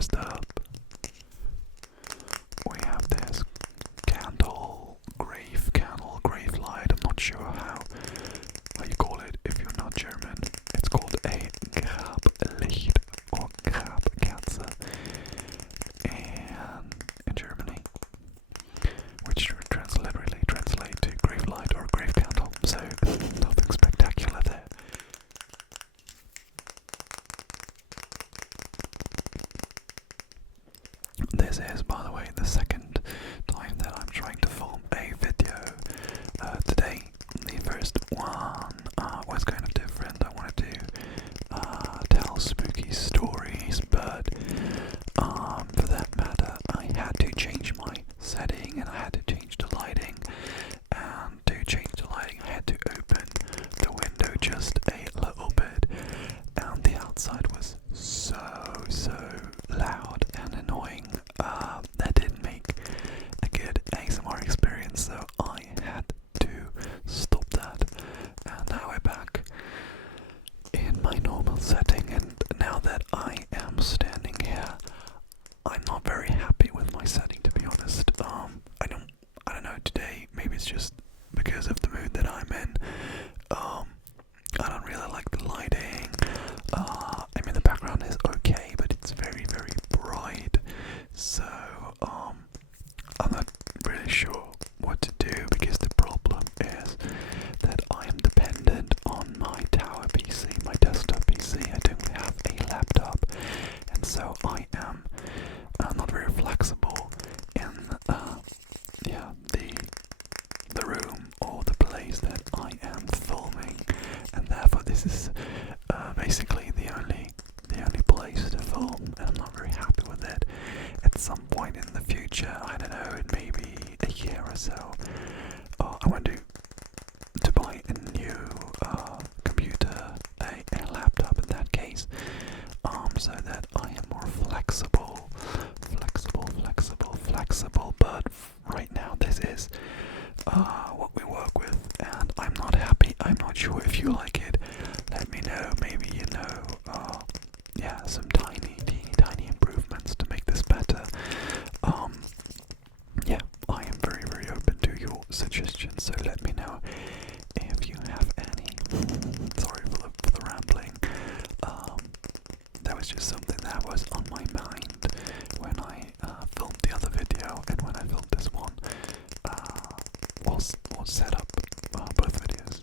First up, we have this grave light. I'm not sure how you call it if you're not German. It's called a Grablicht or Grabkerze in Germany, which literally translate to grave light or grave candle. So nothing spectacular there. This is, by the way, the second time that I'm trying to film a video today. The first one was kind of different. I wanted to tell spooky stories, but for that matter, I had to change my setting and I had to change the lighting. And to change the lighting, I had to open the window just a little bit, and the outside was so loud and annoying. That didn't make a good ASMR experience, so I had to stop that. And now we're back in my normal setting, and now that I am standing here, I'm not very happy with my setting, to be honest. I don't know, today, maybe it's just because of the mood that I'm in. I don't really like the lighting. I mean, the background is okay, but it's very bright. So, I'm not really sure what to do, because the problem is that I am dependent on my tower PC, my desktop PC. I don't have a laptop, and so I am not very flexible in the room or the place that I am filming, and therefore this is basically the only place to film, and I'm not very happy with it. At some point in the future, I don't know, it may be a year or so, I want to buy a new computer, a laptop in that case, so that I am more flexible, but right now this is what we work with, and I'm not happy. I'm not sure if you like it. Let me know. Maybe you know, some tiny improvements to make this better. I am very open to your suggestions, so let me know if you have any. Sorry for the rambling. That was just something that was on my mind when I filmed the other video, and when I filmed this one. We'll set up both videos.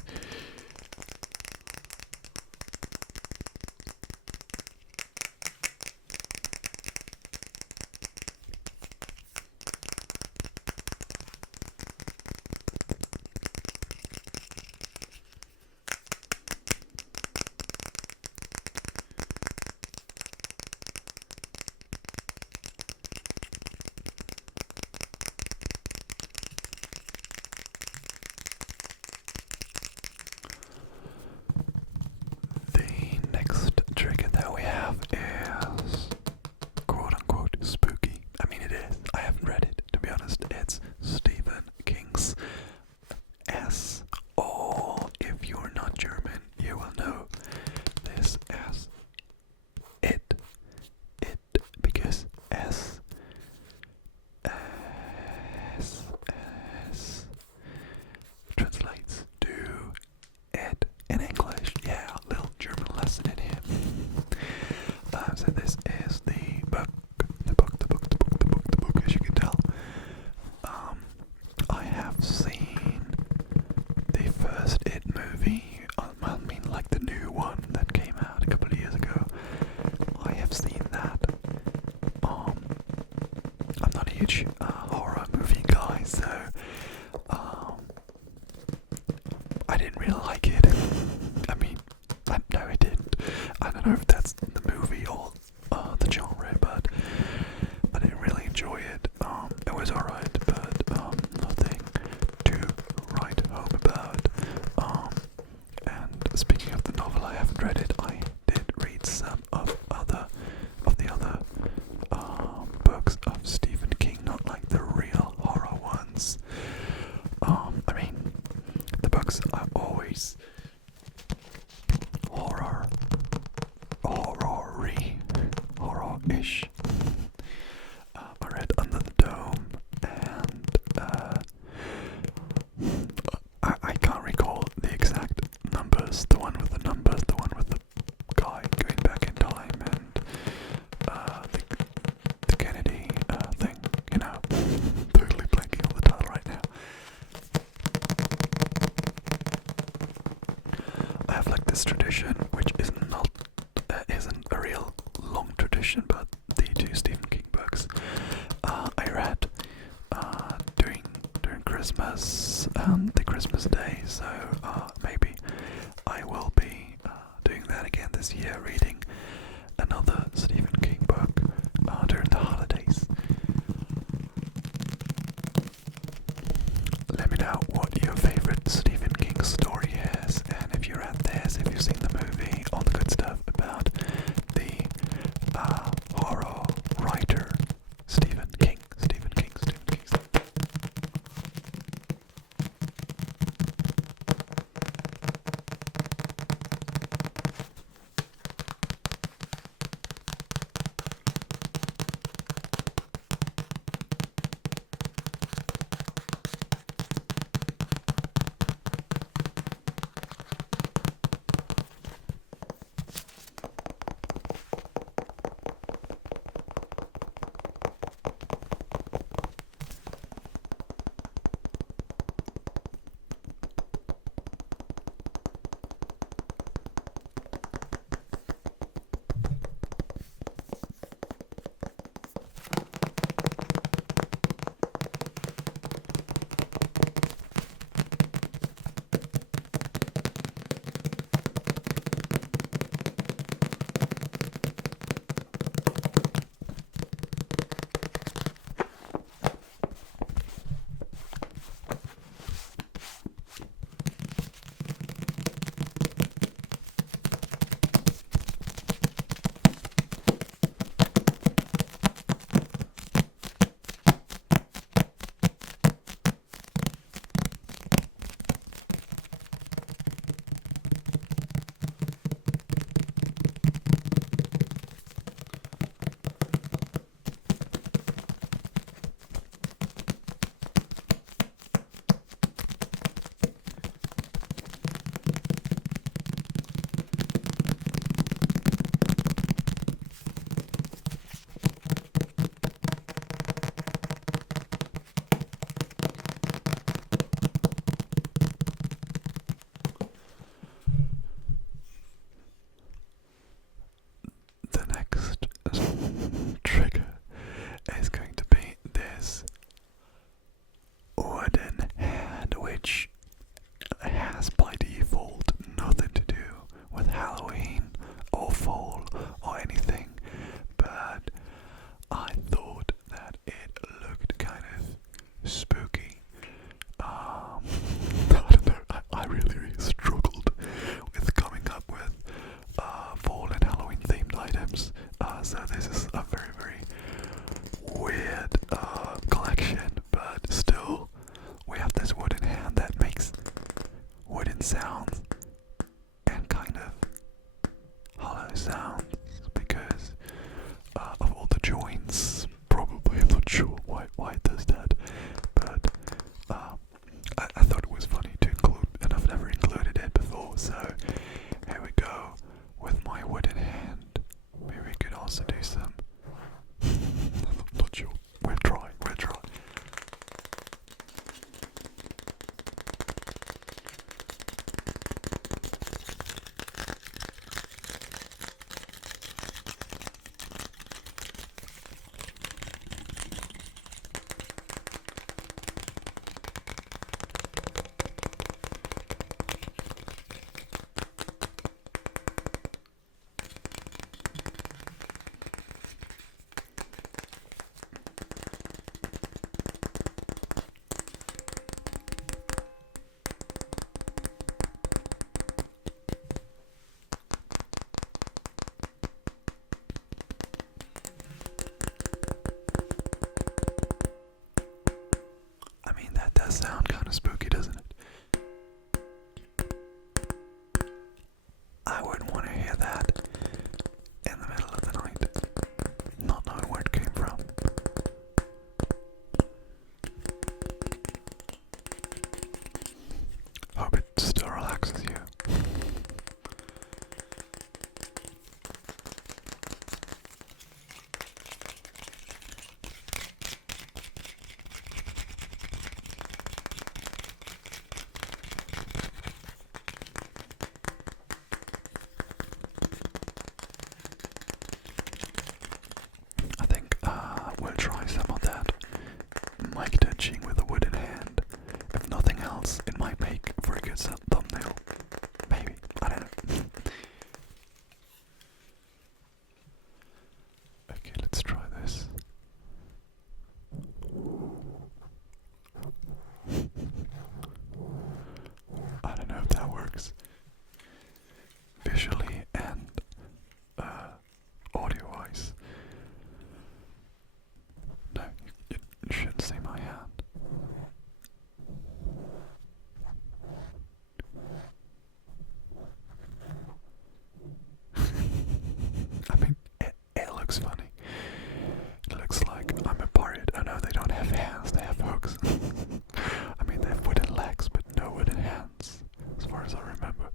tradition, which is not isn't a real long tradition, but the two Stephen King books I read during Christmas and the Christmas day. So maybe I will be doing that again this year, reading another Stephen King book during the holidays. Let me know what your favorite Stephen King story is, and if you read this, if you've seen the movie, all the good stuff about the horror writer Stephen King. Trigger is going to be this wooden hand, which has by default nothing to do with Halloween or fall or anything, but I thought that it looked kind of spooky. I don't know, I really struggled with coming up with fall and Halloween themed items. So this is a very weird collection, but still we have this wooden hand that makes wooden sounds and kind of hollow sounds because of all the joints. Probably, I'm not sure why it does that, but I thought it was funny to include, and I've never included it before. So here we go with my wooden hand. Maybe we could also do some. I'm not sure. We'll try. looks funny. It looks like I'm a pirate. Oh no, they don't have hands, they have hooks. I mean, they have wooden legs, but no wooden hands, as far as I remember.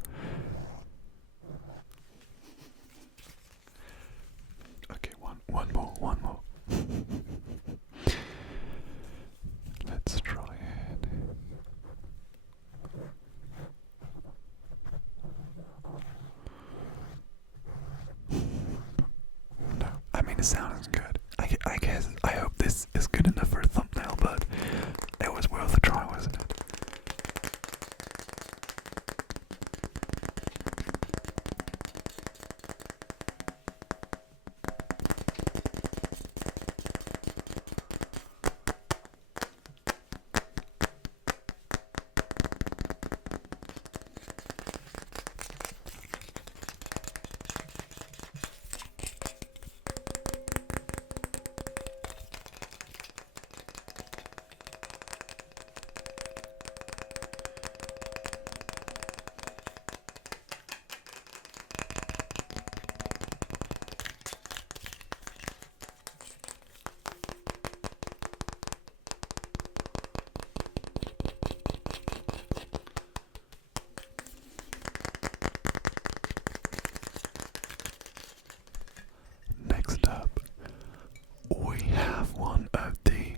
Okay, one more. Let's try it. No, I mean, the sound is good. I guess, I hope this is good enough for a thumbnail, but it was worth a try, wasn't it? Next up, we have one of the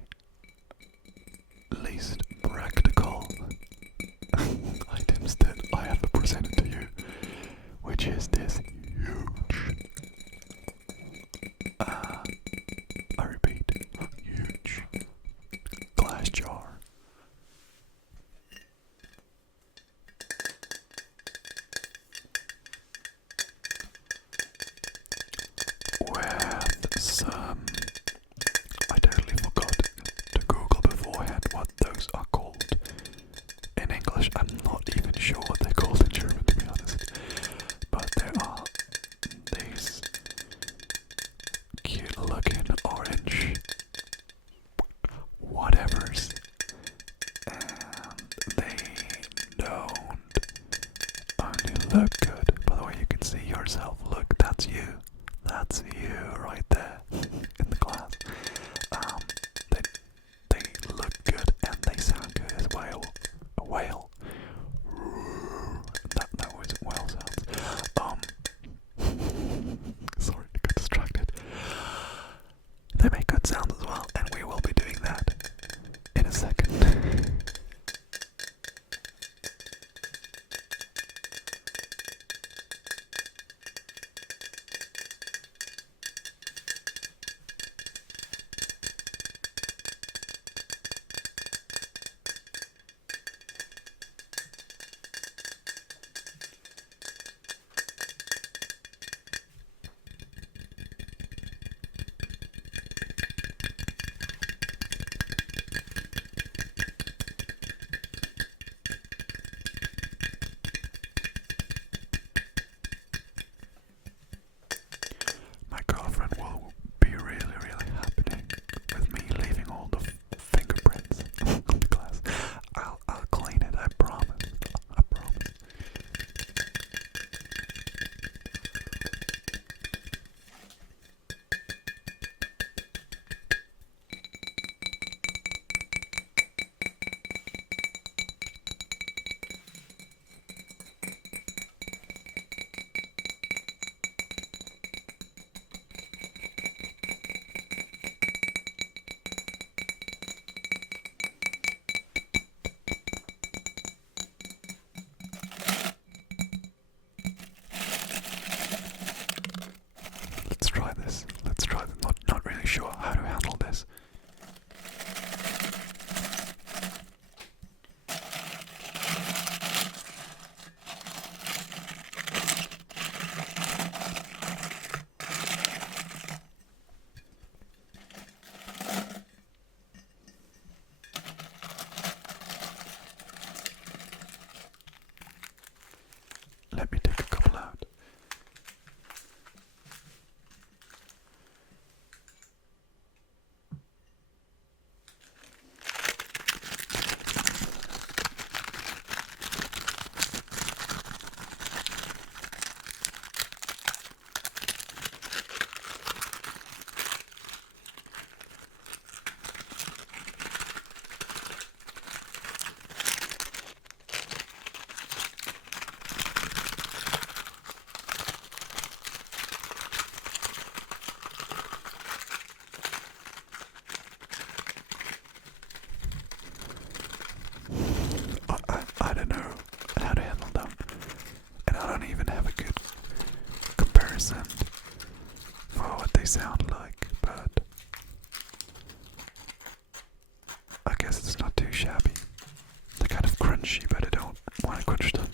least practical items that I have presented to you, which is this huge, I repeat, huge glass jar. With some, I totally forgot to Google beforehand what those are called in English. I'm not even sure what they're called in German, to be honest. But there are these cute looking orange whatevers, and they don't only look good. By the way, you can see yourself. Look, that's you. That's you right there in the glass. They they look good and they sound good as well. A whale. That was whale sounds. Sorry, I got distracted. They make good sounds as well, and we will be doing that in a second. My girlfriend will be really happy with me leaving all the fingerprints on the glass. I'll clean it, I promise. I promise. Let's try this. Let's try this. Not really sure how to handle this. Let me take a couple out. they sound like, but I guess it's not too shabby. They're kind of crunchy, but I don't want to crunch them.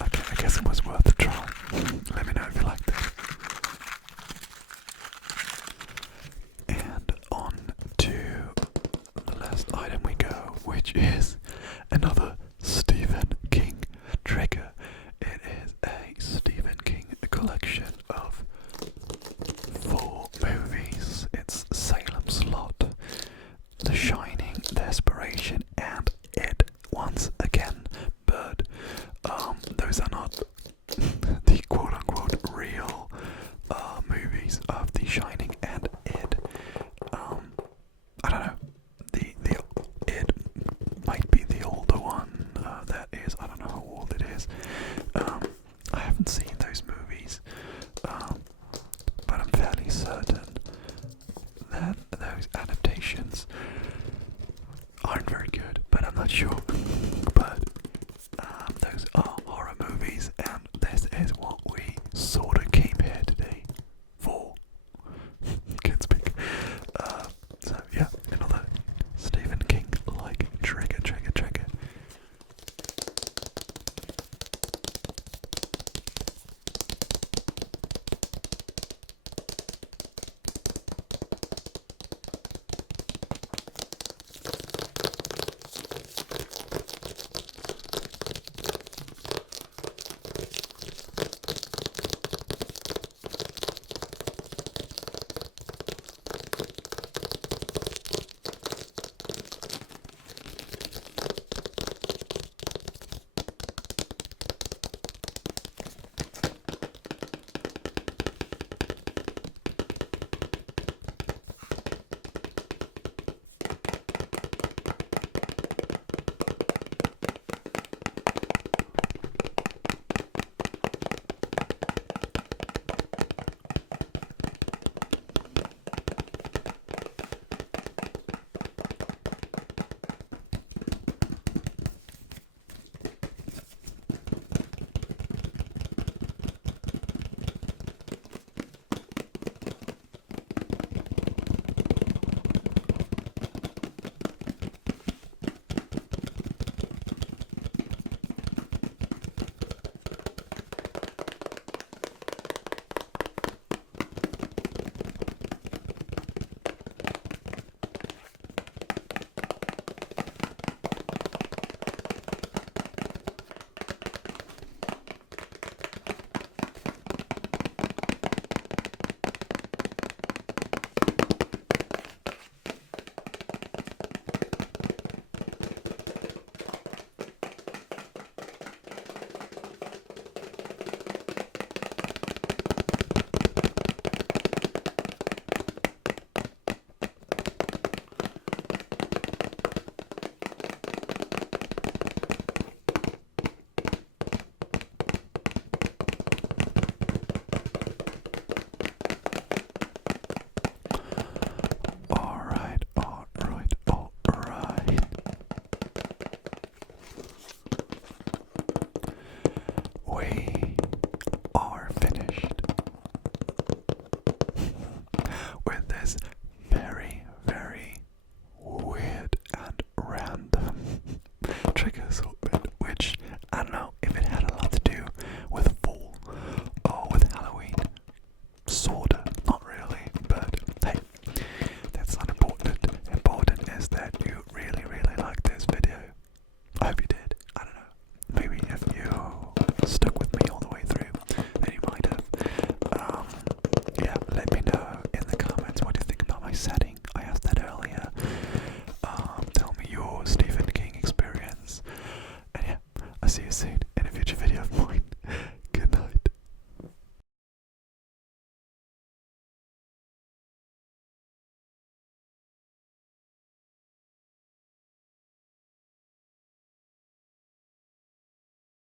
Okay, I guess it was worth a try. Let me know if you liked it. And on to the last item we go, which is another Stephen King trigger. It is a Stephen King collection of 4 movies. It's Salem's Lot, The Shining, Desperation, and It once again. But those are not the quote-unquote real movies of The Shining and It. I don't know. The It might be the older one. That is, I don't know how old it is. I haven't seen those movies, but I'm fairly certain that those adaptations aren't very good. But I'm not sure. But those are horror movies, and this is what we sort of came here today for. Can't speak. So yeah, another Stephen King like trigger. I hope you did. I don't know. Maybe if you see you soon.